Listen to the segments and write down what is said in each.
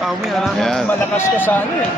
Sabi nga Yan. naman malakas ka sa ano eh.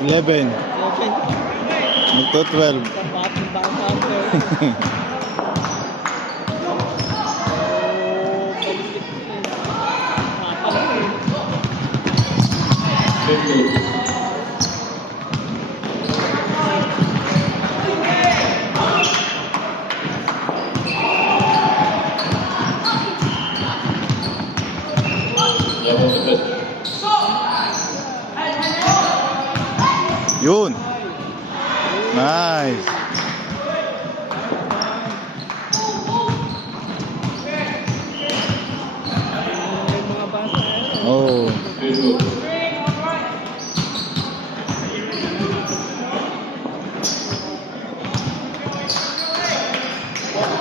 Eleven. Magto 12. Yun. Nice. Oh.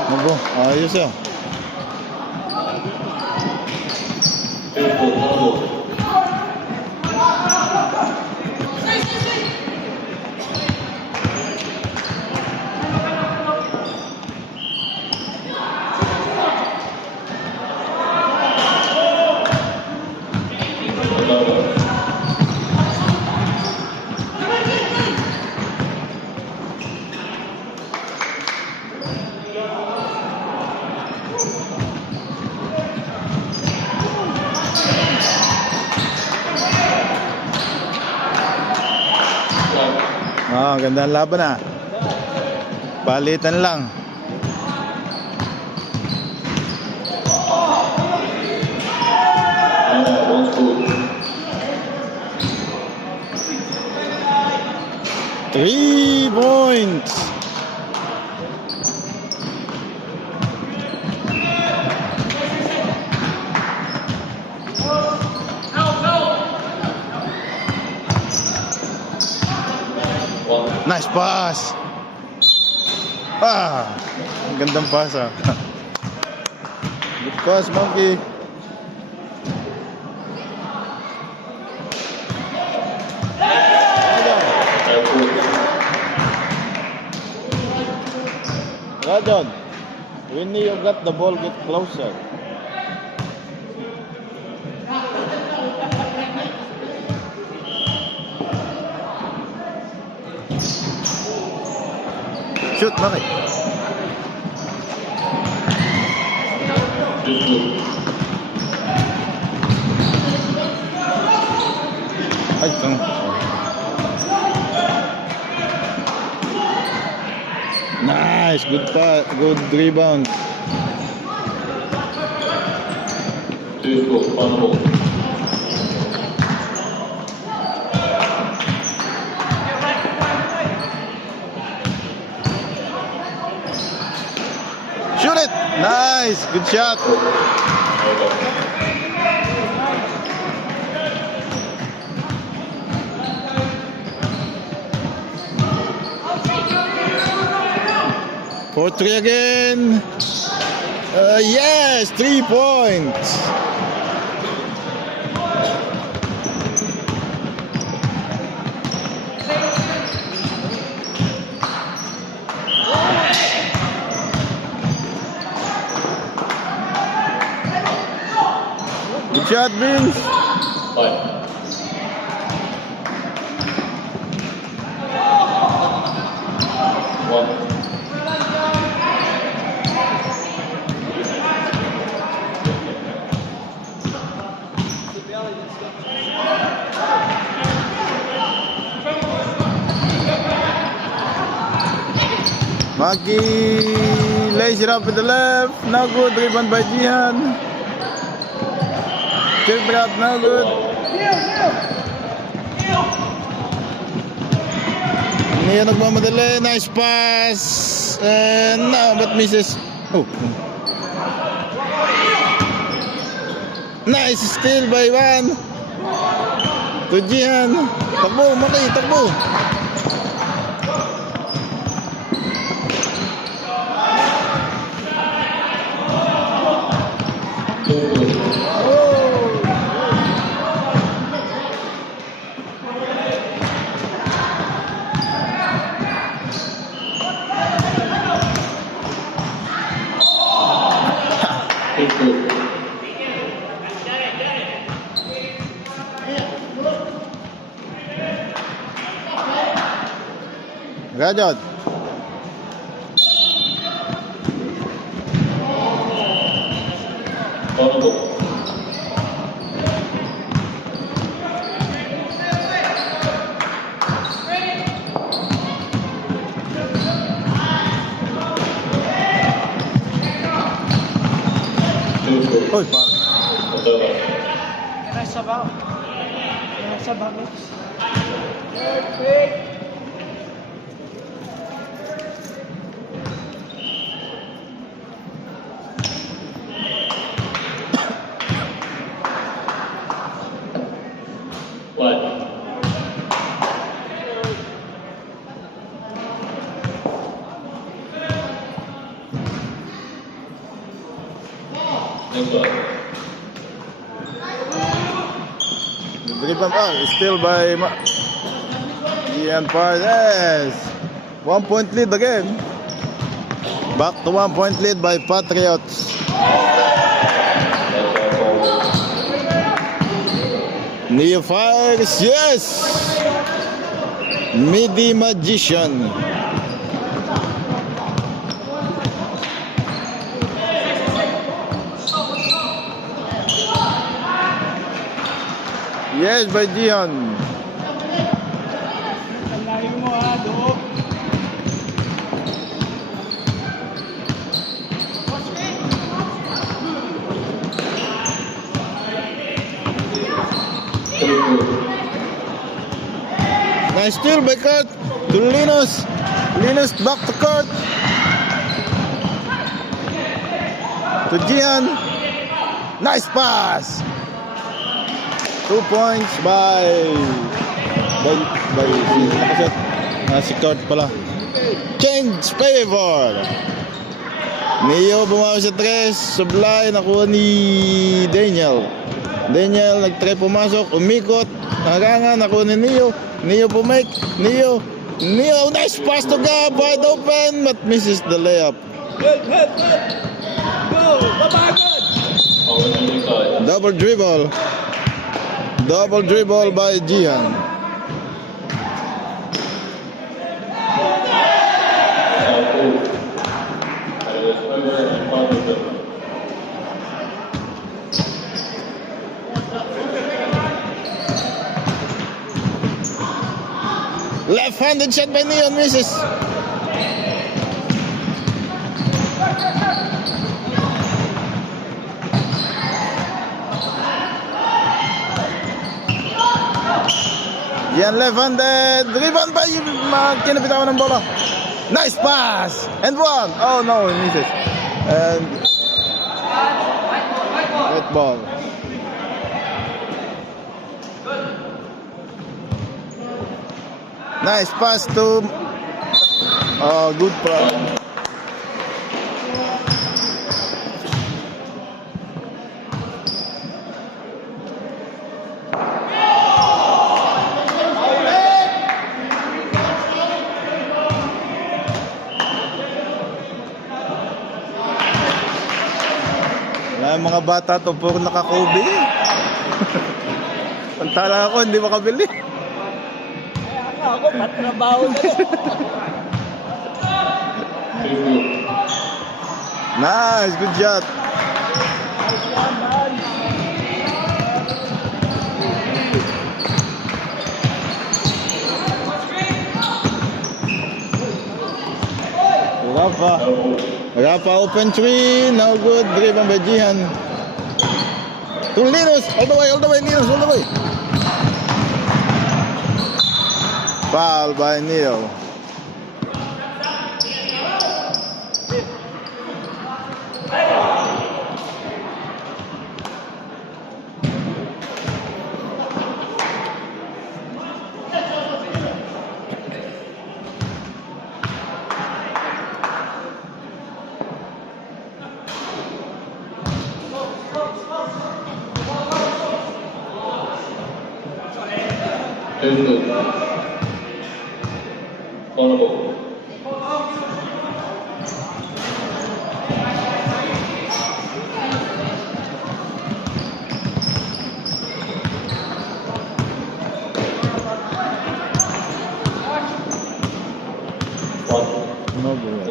Nago, ayos ah. Ganda ang laban ah. Palitan lang. Three points. Nice pass. Ah, ang gandang pass ah. Good pass, Monkey. Radon, when you got the ball, get closer. Shoot, bakit? Ay, ito. Nice, good pass, good rebound. Shoot it! Nice! Good shot! For 3 again. Yes, 3 points. Good shot, Vince. Maki lays it up with the left. No good. Rebound by Jihan. Kick drop. No good. Nia nagmamadali. Nice pass. And no, but misses. Oh. Nice steal by Ivan. To Jihan. Takbo, Maki. Takbo. Rajat. Oi, foul. Can I sub out? Can I sub out, mix? Perfect. Rebound still by Ian Pars. Yes. 1 point lead again. Back to 1 point lead by Patriots. Neo fires. Yes. Midi Magician. Yes, by Jihan. Ang layo mo ha, Dook. Nice steal by Kurt to Linus. Linus back to Kurt. To Jihan. Nice pass. 2 points by si Kurt pala. Change favor. Neo bumawi sa 3. Sublay nakuha ni Daniel. Daniel nag-try pumasok. Umikot. Harangan nakuha ni Neo. Neo pumake. Neo. Nice pass to Gab. Wide open but misses the layup. Good. Go. Babagod. Double dribble. Double dribble by Jihan. Left-handed shot by Neon misses. Yan left-handed. Rebound by kinabitawan ng bola. Nice pass. And one. Oh no, he misses. And white ball. Nice pass to good pass. mga bata to, puro nakakubi. Pantala ako, hindi makabili. Ako, patrabaho na to. Nice, good shot. Wala pa open three, no good, driven by Jihan. To Linus, all the way, Linus, all the way. Foul by Neil. No good.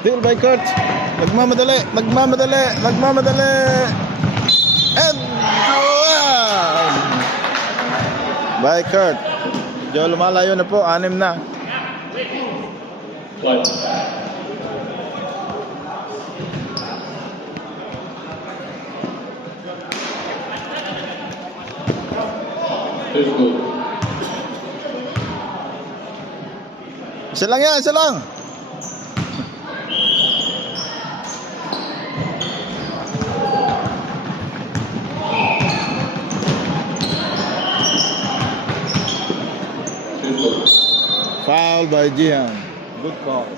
Still by Kurt. Nagmamadali. And one! By Kurt. Joe, lumalayo na po. 6 na. Isa lang yan, isa lang. Foul by Jihan. Good call.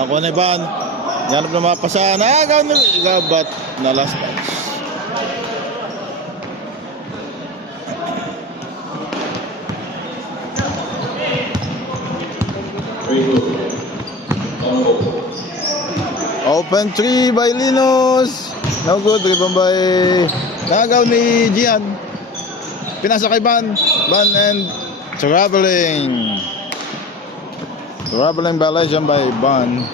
Ako na Ivan. Yanap na mapasa. Gabat na last touch. Open 3 by Linus. No good. Rebound by nagaw ni Gian. Pinasa kay Van. Van and traveling. Traveling violation by Van.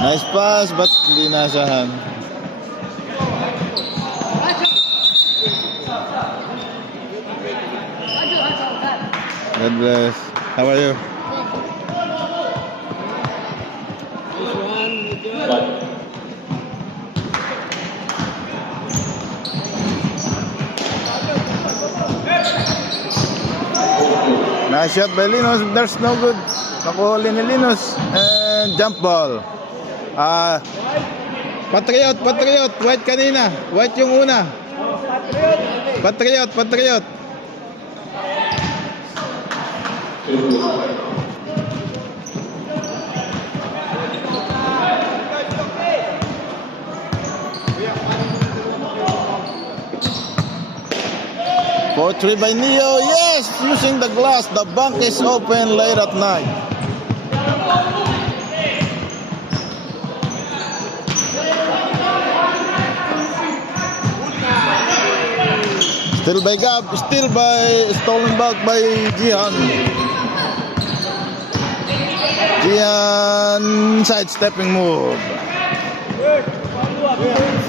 Nice pass but hindi nasahan. God bless. How are you? Nice shot by Linus. There's no good. Nakuhuli ni Linus. And jump ball. Patriot. White kanina. White yung una. Patriot. 4-3 by Neo. Yes, using the glass. The bank is open late at night. Still by Gab. Still by stolen back by Jihan. Jihan sidestepping move.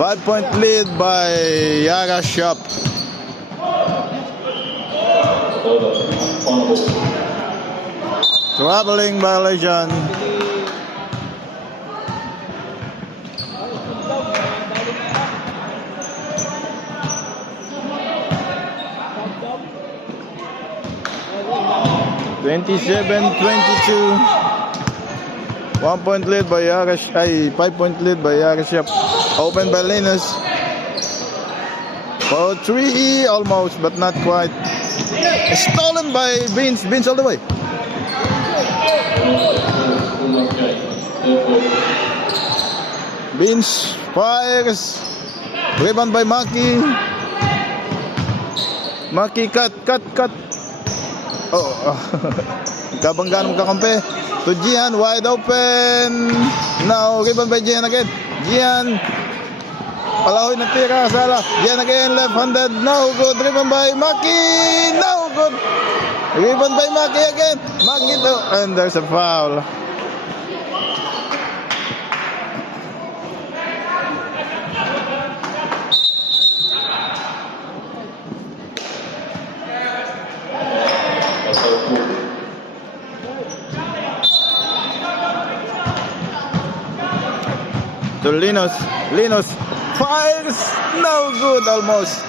5-point lead by Yara Shop. Traveling violation. (27-22). 1 point lead by Yarash. 5 point lead by Yarashep. Open by Linus. For 3 almost, but not quite. Stolen by Beans. Beans all the way. Beans fires. Rebound by Maki. Maki cut. Oh, kabanggaan ng kakampi. To Gian, wide open. Now, rebound by Gian again. Gian. Palahoy na tira, Sala. Gian again, left-handed. No good. Rebound by Maki. No good. Rebound by Maki again. Maki to. And there's a foul. To Linus fires, no good, almost.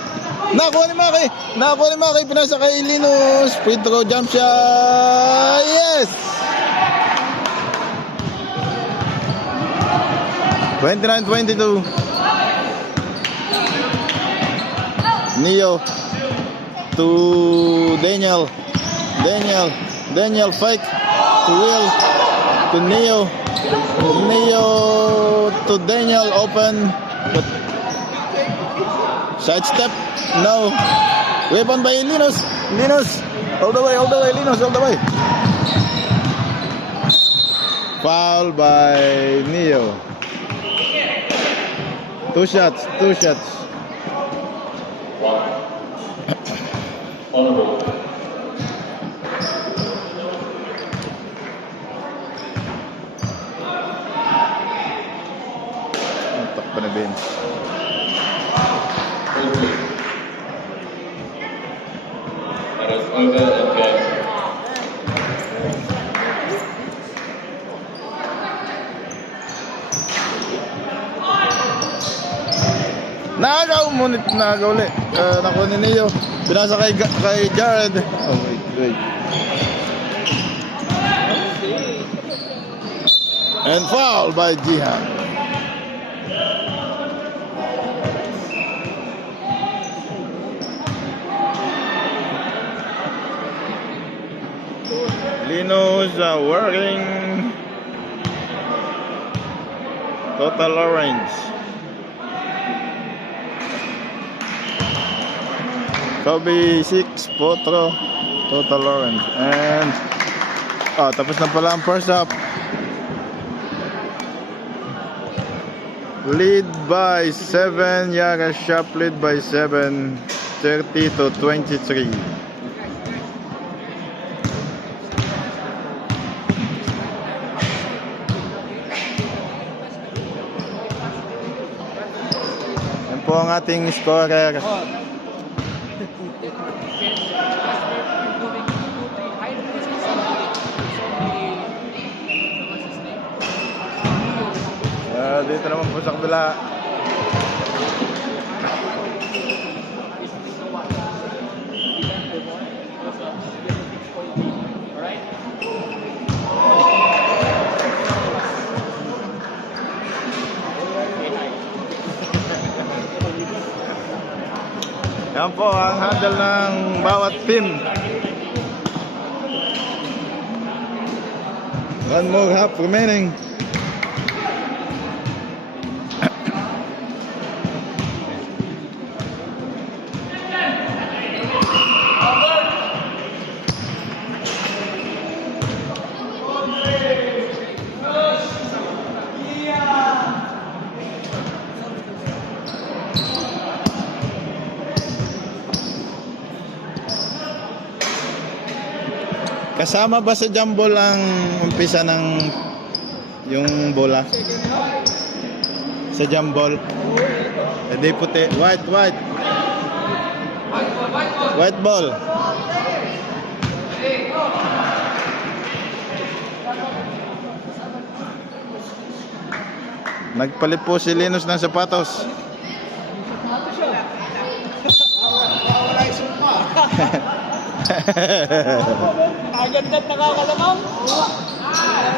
Nakuha ni Maki, pinasa kay Linus. Free throw jump shot, yes. 29-22. Neo to Daniel fake to Will to Neo to Daniel, open, but side step, no. Rebound by Linus, all the way, Linus all the way. Foul by Neo. Two shots. Takpan na din. Nagaw ulit. Nakuha ni Neo. Pinasa kay Jared. Oh, wait. And foul by Jihan. Linus working. Total orange. Kobe 6, Potro, total orange. And tapos na pala ang first half. Lead by 7, Yara Shop lead by 7, 30-23. Yan po ang ating scorer. Dito naman po sa kabila. Yan po ang handle ng bawat team. One more half remaining. Kasama ba sa jambol ang umpisa ng yung bola? Sa jambol? Hindi puti. White ball. Nagpalit po si Linus ng sapatos. Wala yung sumpa. Kaganda't nakakalamang.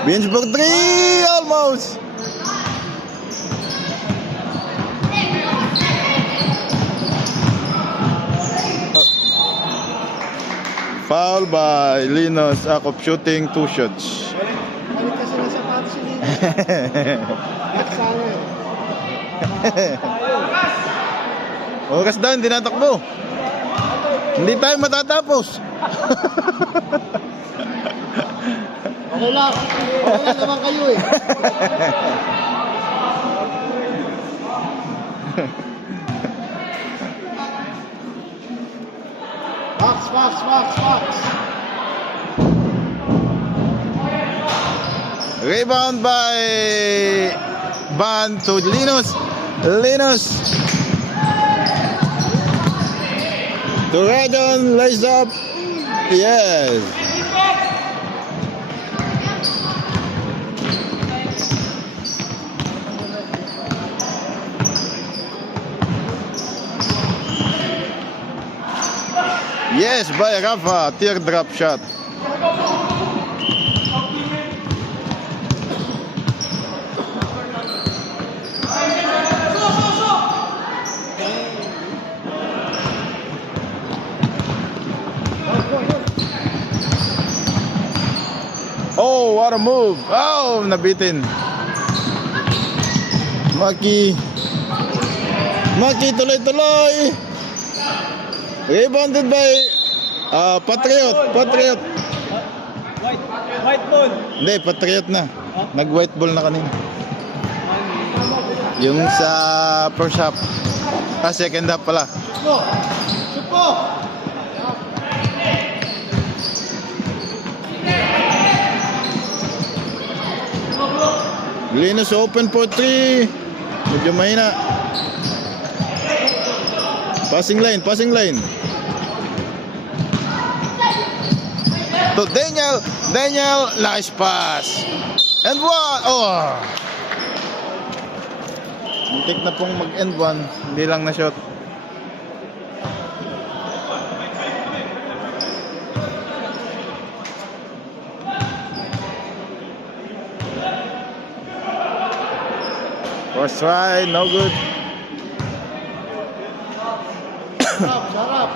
Beans for 3, almost. Foul by Linus. Akop shooting 2 shots. Balik kasi ng sapatos si Lino. Sana eh. Oras daw, hindi natakbo. Hindi tayo matatapos. Okay lang. Okay lang naman kayo eh. Box. Rebound by Van to Linus. To Radon, lays up. Yes. Yes, by Rafa, teardrop shot. Oh, what a move. Oh, nabitin. Maki tuloy-tuloy. Rebounded by Patriot. White ball. Hindi, Patriot na. Nag-white ball na kanina. Yung sa first half. Second half pala. Supo. Linus open for 3. Medyo mahina. Passing line. To Daniel, nice pass. And one. Oh. Muntik na pong mag-end one. Hindi lang na shot. First try, no good. Sarap.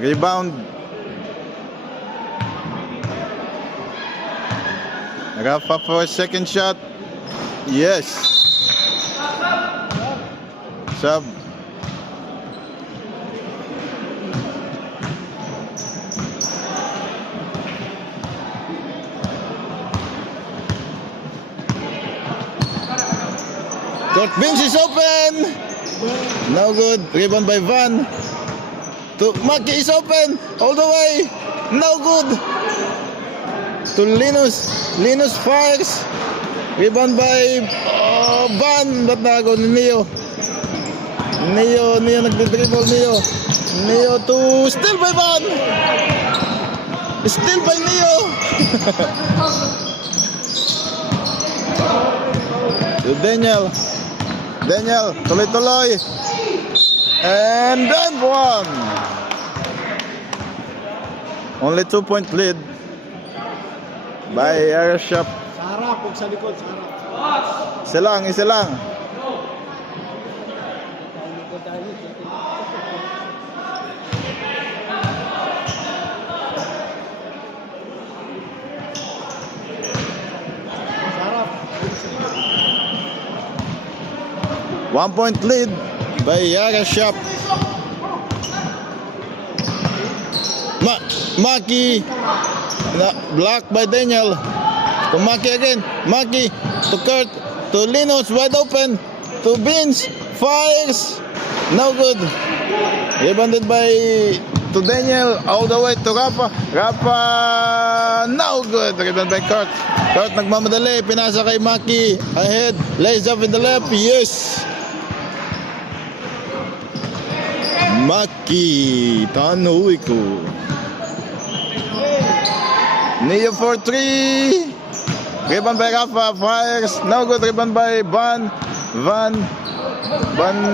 Rebound. Rafa for a second shot. Yes. Sub. Court bench is open. No good. Rebound by Van. To Maki is open. All the way. No good. To Linus. Linus fires. Rebound by Van. Ba't nagaw ni Neo? Neo nagdidribble. Neo to still by Van. Still by Neo. To Daniel, tuloy-tuloy. And then one. Only 2-point lead by Airshop. Sarap. Huwag sa likod. Sarap. Isa lang. Sarap. 1-point lead by Yara Shop. Maki blocked by Daniel. To Maki again. Maki to Kurt. To Linus wide open. To Vince. Fires. No good. Rebounded by to Daniel. All the way to Rafa. No good. Rebound by Kurt. Kurt nagmamadali. Pinasa kay Maki. Ahead. Lays up in the left. Yes. Maki tanuwi ko. Neo for 3. Rebound by Rafa, fires. No good. Rebound by Van. Van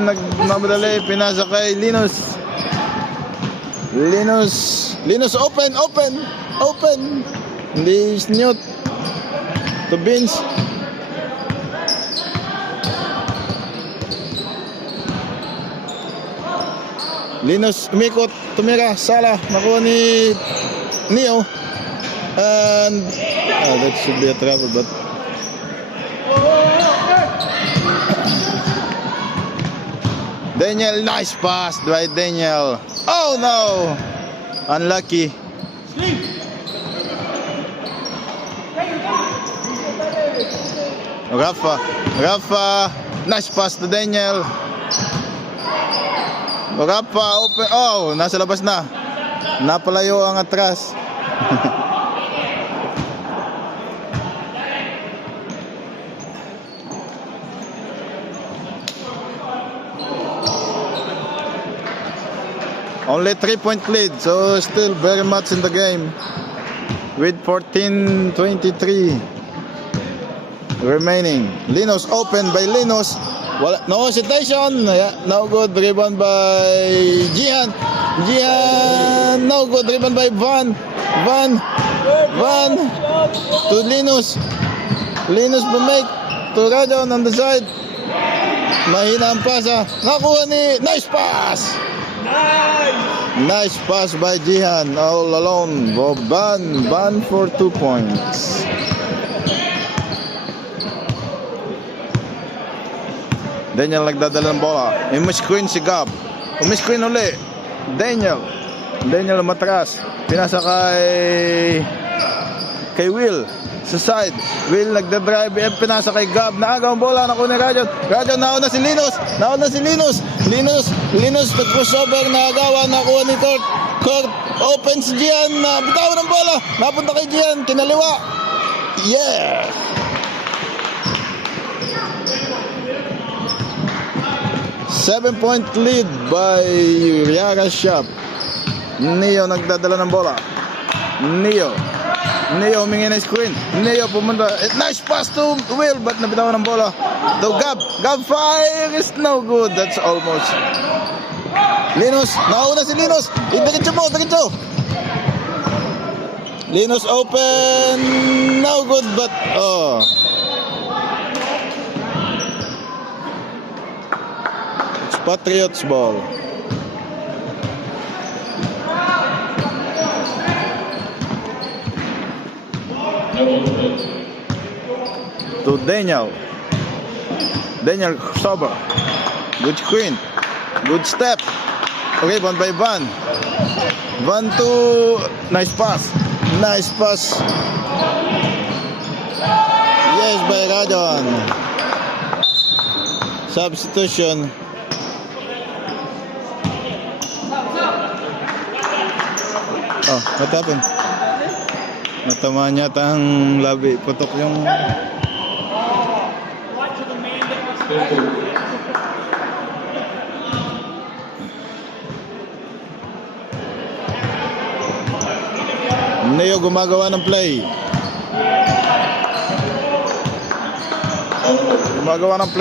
nagmamadali. Pinasa kay Linus. Linus open. Hindi snoot. To Vince. Linus umikot, tumira, Sala, nakuha ni Neo. And that should be a travel, but Daniel, nice pass by Daniel. Oh no, unlucky. Rafa, nice pass to Daniel. Rafa open. Oh, nasa labas na. Napalayo ang atras. Only 3-point lead, so still very much in the game. With 14:23 remaining. Linus open by Linus. No hesitation. Yeah, no good. Rebound by Jihan. No good. Rebound by Van to Linus. Linus bumake to Rajon on the side. Mahina ang pasa. Nakuha ni. Nice pass. Nice pass by Jihan. All alone. Van for 2 points. Daniel nagdadala ng bola. Umiscreen si Gab. Umiscreen uli. Daniel matras. Pinasa kay Will. Sa side. Will nagdadrive. Pinasa kay Gab. Naagaw ang bola. Nakuha ni Rajon. Rajon, nauna si Linus. Linus nag-crossover. Naagawan. Nakuha ni Court. Open si Gian. Bitawan ng bola. Napunta kay Gian. Kinaliwa. Yeah! Seven-point lead by Riara Shop. Neo nagdadala ng bola. Neo humingi na screen. Neo pumunta. Nice pass to Will, but nabitawan ng bola. To Gab fire is no good. That's almost. Linus, nauna si Linus. Diretso mo. Linus open. No good, but Patriots ball. To Daniel sober. Good screen. Good step. Okay, one by Van to nice pass. Yes, by Rajon. Substitution. Oh, what happened? Natamaan yata ang labi. Putok yung... Neo gumagawa ng play.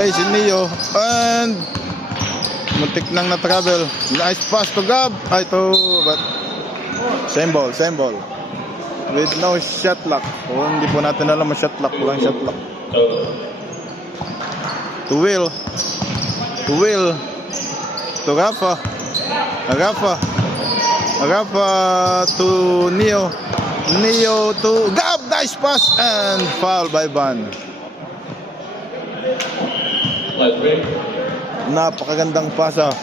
Si Neo. And... muntik nang na-travel. Nice pass to Gab. But... Same ball. With no shot lock. Hindi po natin alam ang shot lock. Walang shot lock. To Will. To Rafa. To Neo. To Gab. Nice pass. And foul by Van. Napakagandang pasa.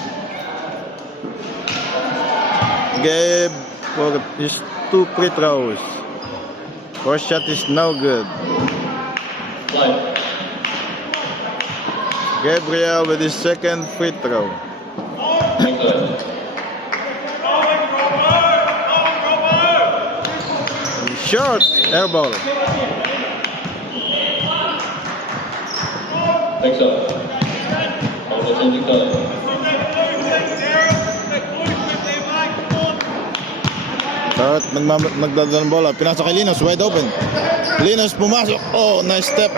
Gabe for his 2 free throws. First shot is no good. Gabriel with his second free throw. Short air ball. Thanks up. Kurt nagdadala ng bola. Pinasa kay Linos, wide open. Linos pumasok. Oh, nice step.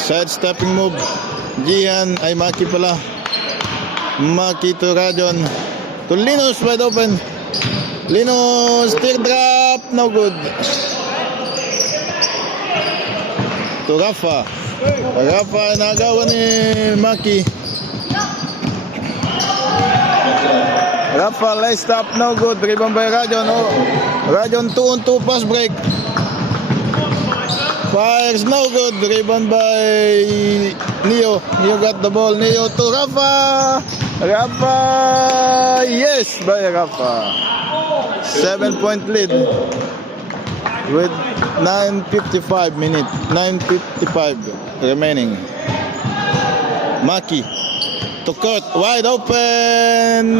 Side stepping move. Gian, ay Maki pala. Maki to Rajon. To Linos, wide open. Linos, teardrop, no good. To Rafa. Rafa, nagawa ni Maki. Rafa, lay stop, no good. Rebound by Rajon. Oh. Rajon 2-on-2 pass break. Fires, no good. Rebound by Neo. Neo got the ball. Neo to Rafa. Rafa, yes, by Rafa. 7-point lead with 9:55 minutes. 9:55 remaining. Maki to Kurt, wide open,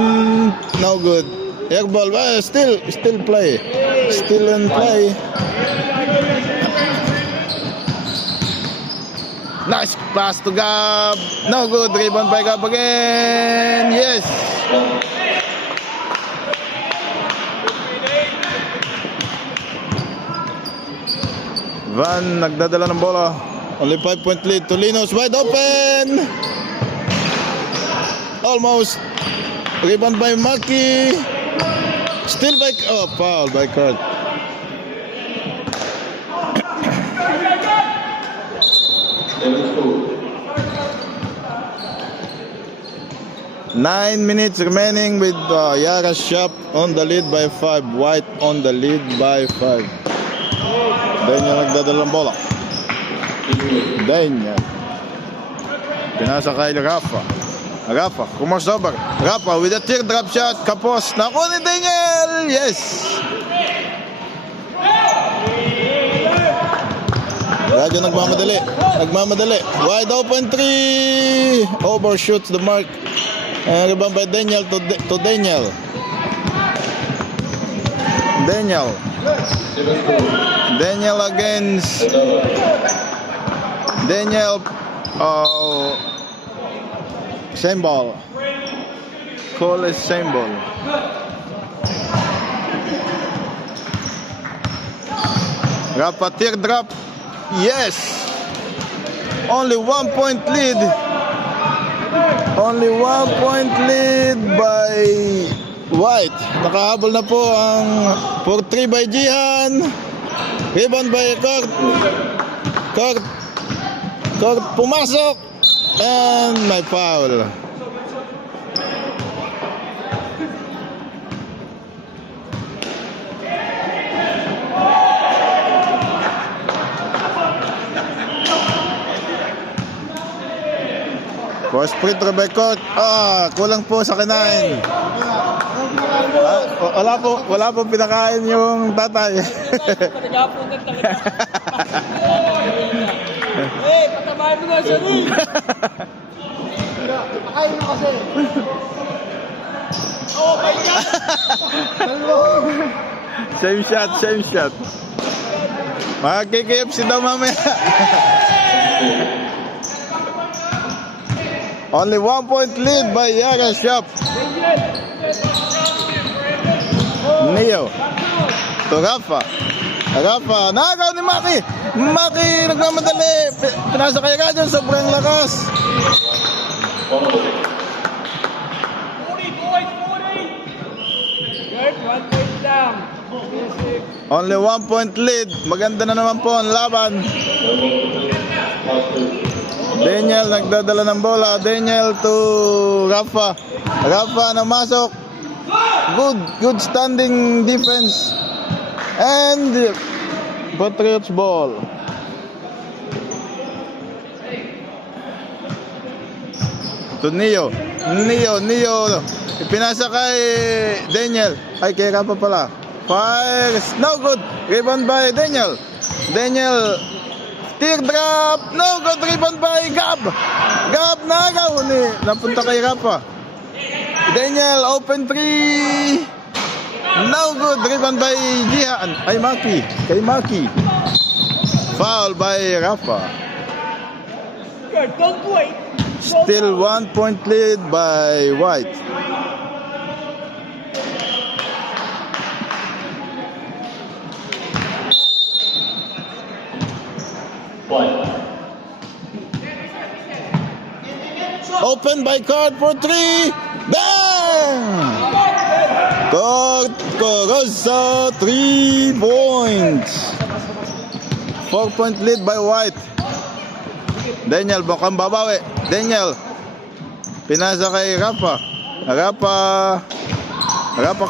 no good. Air ball, well, still play, still in play. Nice pass to Gab, no good. Rebound by Gab again, yes. Van nagdadala ng bola. Only 5-point lead to Linos, wide open. Almost. Rebound by Maki. Still by, oh, foul by Kurt. Nine minutes remaining with Yara Shop on the lead by 5. White on the lead by 5. Daniel nagdadala ng bola. Daniel. Pinasa kay Rafa. Rafa, crossover. Rafa with a teardrop shot. Kapos. Naku ni Daniel. Yes. Radyo nagmamadali. Nagmamadali. Wide open 3. Overshoots the mark. Rebound by Daniel to Daniel. Daniel. Daniel against Daniel. Oh, same ball. Call is same ball. Rafa teardrop. Yes. Only 1-point lead. Only 1-point lead by White. Nakahabol na po ang 4-3 by Jihan. Rebound by Kurt. Kurt pumasok. And may foul. First free throw by Kurt. Kulang po sa kinain. Wala po pinakain yung tatay. Nagapunta talaga. Eh, patabahin mo na siya rin. Pakain mo kasi. Oh my God! Same shot. Mag-KFC daw mamaya. Only 1-point lead by Yara Shop. Neo to Rafa. Rafa, nagaw ni Maki. Maki nagmamadali. Pinasa kay Rajon, sobrang lakas. 40 boys, 40! Good, 1 point down. Only 1-point lead. Maganda na naman po ang laban. Daniel nagdadala ng bola. Daniel to Rafa. Rafa namasok. Good standing defense. And Patriots ball. To Neo. Pinasa kay Daniel. Ay, kay Rafa pala. Fires. No good. Rebound by Daniel. Daniel. Teardrop. No good. Rebound by Gab. Gab nagaw ni. Napunta kay Rafa. Daniel. Open 3. No good. Rebound by Jihan. Ay, Maki. Kay Maki. Foul by Rafa. Good, don't wait. Still 1-point lead by White. Open by Court for 3. Bang! Court Corosa 3 points. 4-point lead by White. Daniel, bukang babawi. Daniel. Pinasa kay Rafa. Rafa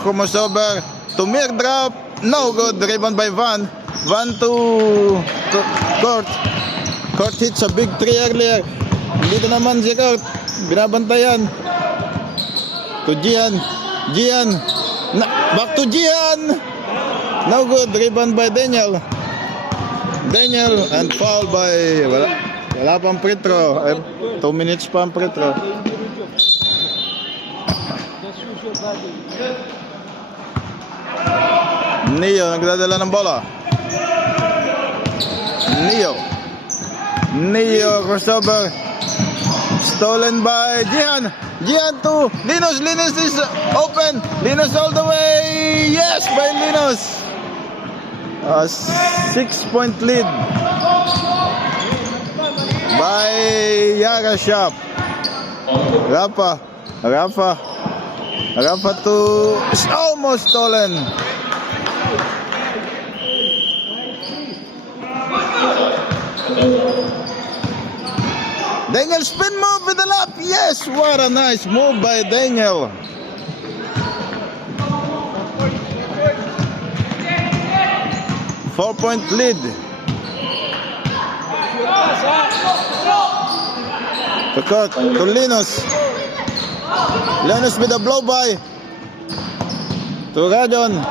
crossover. Tumir drop. No good. Rebound by Van. Van to Court. Court hits a big 3 earlier. Dito naman si Court. Binabantayan. To Gian. Gian. Back to Gian. No good. Rebound by Daniel. Daniel and foul by wala pang free throw. 2 minutes pa ang free throw. Neo nagdadala ng bola. Neo crossover. Stolen by Gian. Gian to Linus. Linus is open. Linus all the way. Yes, by Linus. 6-point lead by Yarashap. Rafa to it's almost stolen. Daniel spin move with the lap. Yes, what a nice move by Daniel. Four-point lead. To Linus. Linus with a blow by. To Radon.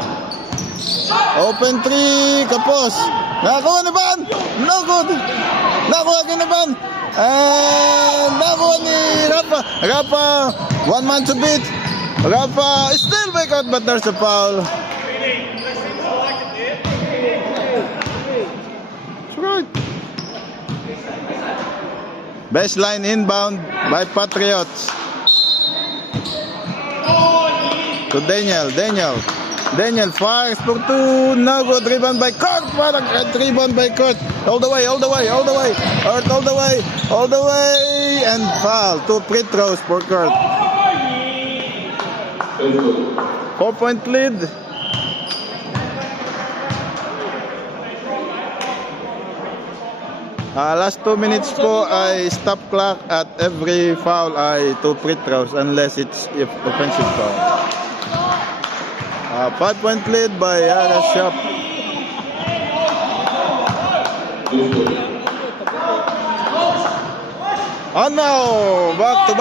Open 3. Kapos. Nakakuha ni Van. No good. Nakuha ni Van. And nakuha ni Rafa. Rafa. 1 man to beat. Rafa still back out but there's a foul. Baseline inbound by Patriots. To Daniel. Daniel fires for 2. No good. Rebound by Court. Rebound by Court. All the way. Earth all the way. And foul. 2 free throws for Court. 4-point lead. Last 2 minutes po ay stop clock at every foul ay 2 free throws unless it's offensive foul. 5-point lead by Yarashap. Oh no! Back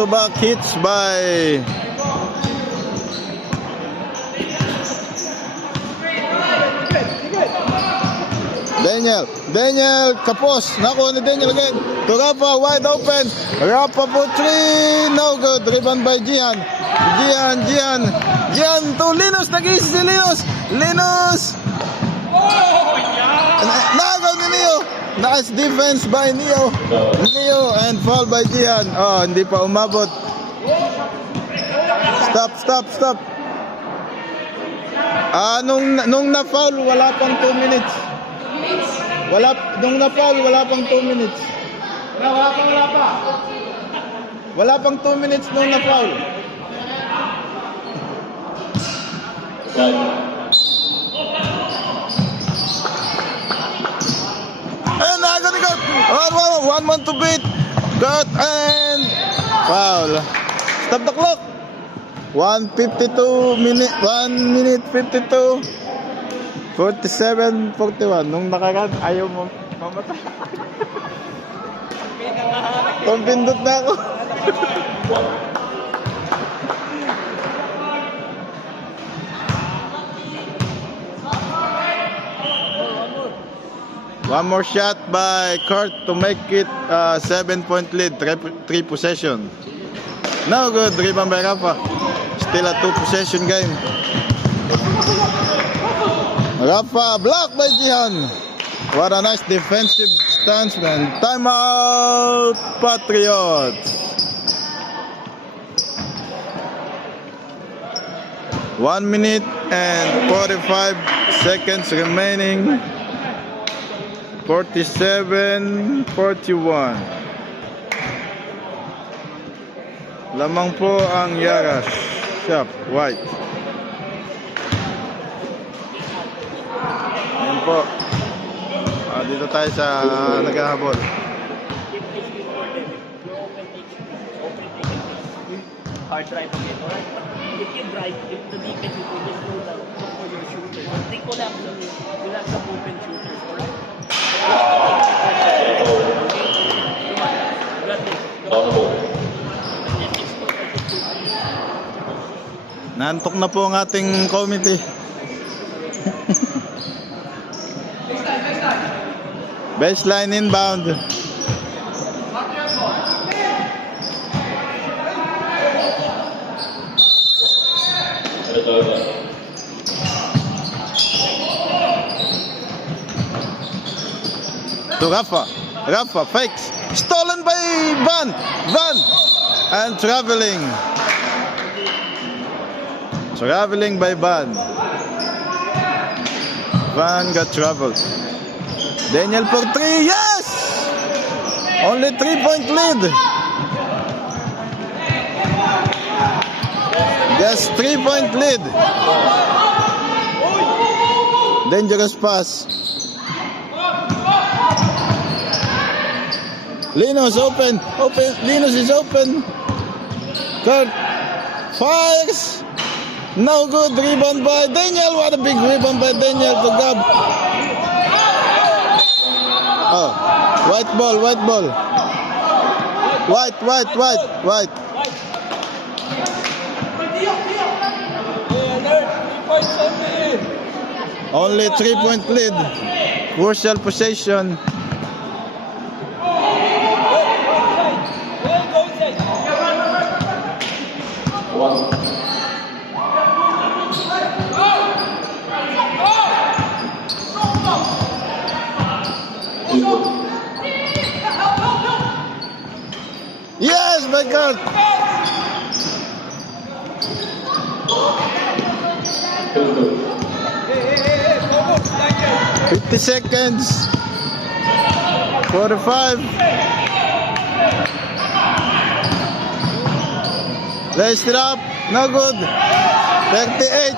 to back hits by Daniel Kapos. Nakuha ni Daniel again. To Rafa, wide open. Rafa for 3. No good. Rebound by Gian to Linus. Nag-iisi si Linus. Nagaw ni Neo. Nice defense by Neo and foul by Gian. Oh, hindi pa umabot. Stop. Nung na-foul, wala pang 2 minutes. Nung na-foul, wala pang 2 minutes. Wala pang 2 minutes nung na-foul. And I got it. 1 man to beat. Got and foul. Stop the clock. 1 minute 52. 47-41. Nung nakaraan, ayaw mo mamatay. Kumpindot na ako. One more shot by Kurt to make it 7-point lead, 3 possession. No good, rebound by Rafa. Still a 2 possession game. Rafa blocked by Jihan. What a nice defensive stance, man. Timeout, Patriots. 1 minute and 45 seconds remaining. 47-41. Lamang po ang Yaras. Shop, white. Ayan po. Dito tayo sa naghahabol. Hard drive again, alright? If you drive, if the defense will just slow down, look for your shooter. They collapse some open shooters, alright? Nantok na po ang ating committee. Baseline inbound. To Rafa. Rafa fakes. Stolen by Van. Van. And traveling. Traveling by Van. Van got traveled. Daniel for 3. Yes! Only 3-point lead. Just 3-point lead. Dangerous pass. Linus open. Linus is open. Kurt fires. No good. Rebound by Daniel. What a big rebound by Daniel to grab. Oh, white ball. White. Only 3-point lead. Crucial possession. Yes, my God. 50 seconds. 45. Raised it up. No good. 38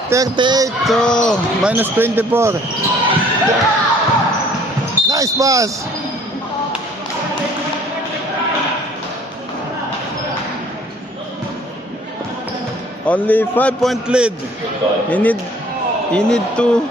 to minus 24. Nice pass. Only 5-point lead. He need to.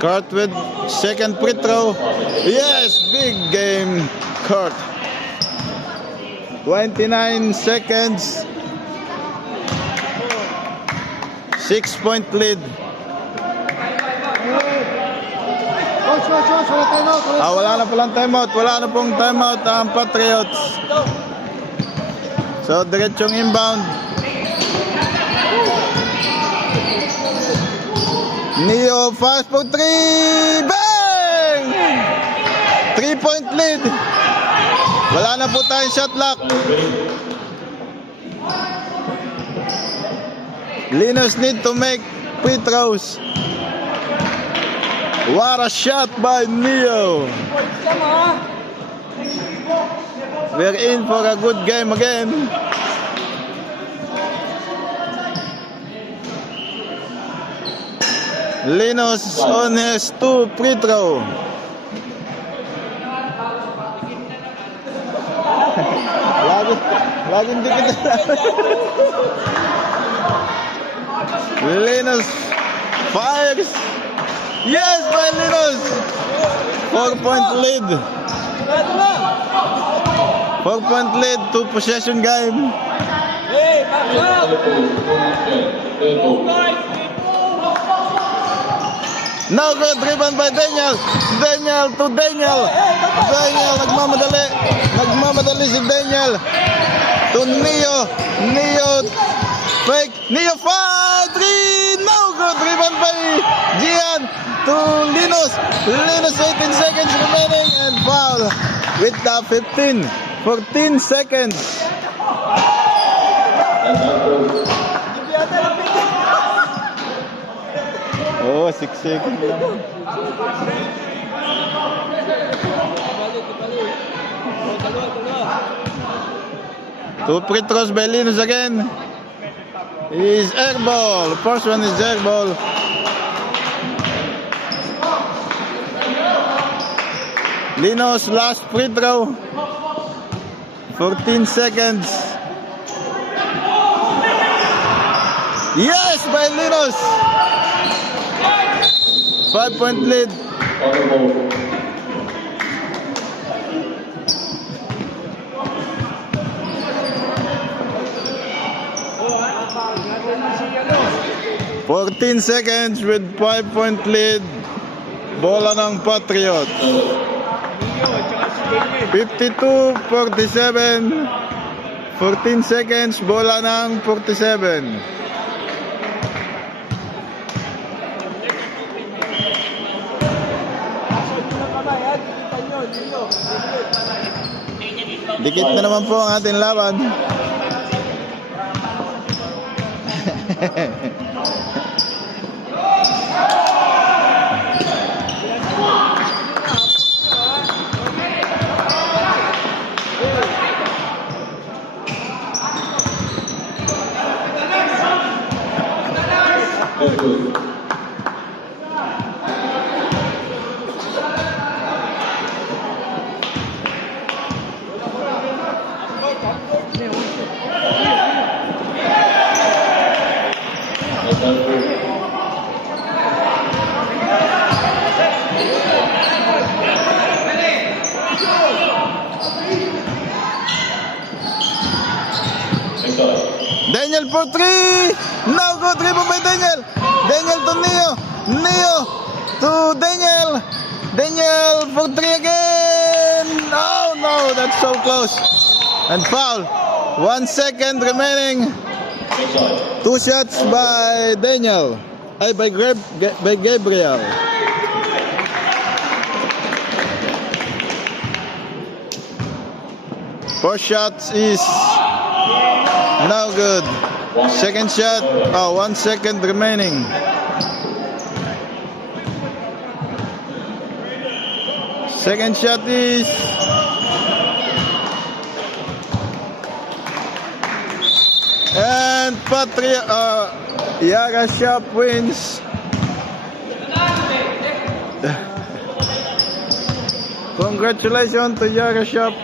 Kurt with second free throw. Yes, big game, Kurt. 29 seconds. 6-point lead. Wala na palang timeout. Wala na pong timeout ang Patriots. So, diretsong inbound. Neo, 5 for 3. Bang! 3-point lead. Wala na po tayong shot clock. Linus need to make free throws. What a shot by Neo. We're in for a good game again. Linus on his 2 free throw. Laging dikit. Linus fires. Yes, by Linus. 4-point lead. 4-point lead, 2 possession game. Hey, back up! No good, rebound by Daniel. Daniel to Daniel. Daniel nagmamadali si Daniel. To Neo. Neo fake. Neo 5, 3. No good, rebound by Gian. to Linus. Linus 18 seconds remaining and foul with the 14 seconds. Oh, 6 seconds lang. Two free throws by Linus again. Is air ball. The first one is air ball. Linus last free throw. 14 seconds. Yes, by Linus. 5-point lead. "14 seconds with 5-point lead. Bola ng Patriot. 52-47. 14 seconds. Bola ng 47. Dikit na naman po ang ating laban. Daniel for 3. No good. Rebound by Daniel. Daniel to Neo. Neo to Daniel. Daniel for 3 again. Oh no, that's so close. And foul. 1 second remaining. 2 shots by Daniel. By Gabriel. Four shots is no good. Second shot. 1 second remaining. Second shot is and Patriot. Yara Shop wins. Congratulations to Yara Shop.